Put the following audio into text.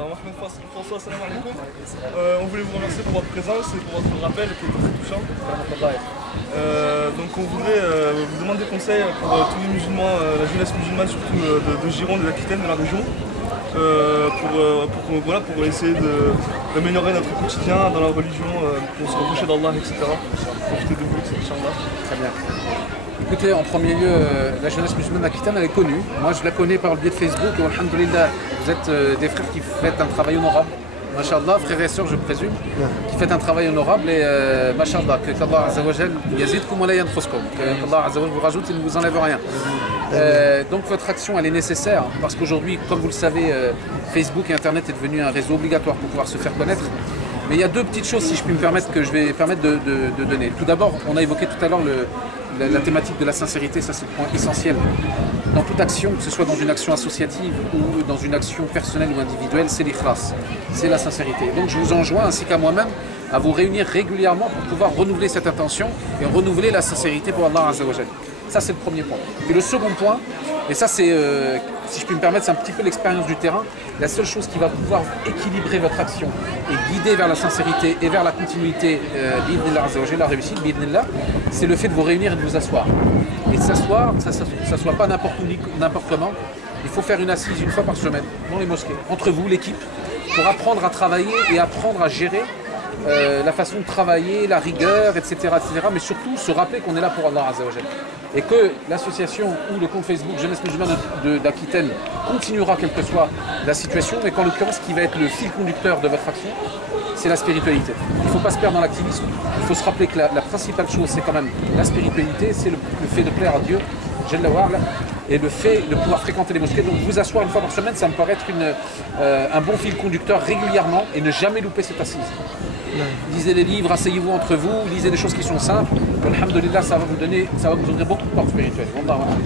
Alors, Mohamed François, salam alaikum. On voulait vous remercier pour votre présence et pour votre rappel qui est très touchant. Donc on voudrait vous demander conseil pour tous les musulmans, la jeunesse musulmane surtout de Gironde et d'Aquitaine, de la région, pour essayer d'améliorer notre quotidien dans la religion, pour se rapprocher d'Allah, etc. Profiter de vous, Inch'Allah. Très bien. Écoutez, en premier lieu, la jeunesse musulmane d'Aquitaine, elle est connue. Moi, je la connais par le biais de Facebook. Et alhamdoulilah, vous êtes des frères qui faites un travail honorable. Masha'Allah, frères et sœurs, je présume, qui faites un travail honorable. Et Masha'Allah, qu'Allah Azza wa Jal yazidkum wa la yanquskum. Qu'Allah Azza wa Jal vous rajoute, il ne vous enlève rien. Donc votre action, elle est nécessaire parce qu'aujourd'hui, comme vous le savez, Facebook et Internet est devenu un réseau obligatoire pour pouvoir se faire connaître. Mais il y a deux petites choses, si je puis me permettre, que je vais permettre de donner. Tout d'abord, on a évoqué tout à l'heure la thématique de la sincérité, ça c'est le point essentiel. Dans toute action, que ce soit dans une action associative ou dans une action personnelle ou individuelle, c'est l'ikhlas, c'est la sincérité. Donc je vous enjoins, ainsi qu'à moi-même, à vous réunir régulièrement pour pouvoir renouveler cette intention et renouveler la sincérité pour Allah Azza wa Jal. Ça c'est le premier point. Et le second point, et ça c'est, si je puis me permettre, c'est un petit peu l'expérience du terrain, la seule chose qui va pouvoir équilibrer votre action et guider vers la sincérité et vers la continuité, bi'idhnillah Azza wa Jal, la réussite, bi'idhnillah, c'est le fait de vous réunir et de vous asseoir. Et de s'asseoir, que ça ne soit pas n'importe où, n'importe comment. Il faut faire une assise une fois par semaine dans les mosquées, entre vous, l'équipe, pour apprendre à travailler et apprendre à gérer la façon de travailler, la rigueur, etc., etc. Mais surtout se rappeler qu'on est là pour Allah Azza wa Jal. Et que l'association ou le compte Facebook Jeunesse musulmane d'Aquitaine continuera quelle que soit la situation, mais qu'en l'occurrence, ce qui va être le fil conducteur de votre action, c'est la spiritualité. Il ne faut pas se perdre dans l'activisme. Il faut se rappeler que la principale chose, c'est quand même la spiritualité, c'est le fait de plaire à Dieu, Jalla wa Ala, et le fait de pouvoir fréquenter les mosquées. Donc vous asseoir une fois par semaine, ça me paraît être un bon fil conducteur régulièrement et ne jamais louper cette assise. Lisez les livres, asseyez-vous entre vous, lisez des choses qui sont simples. Alhamdulillah, ça va vous ouvrir beaucoup de portes spirituelles. Wallah wa ala.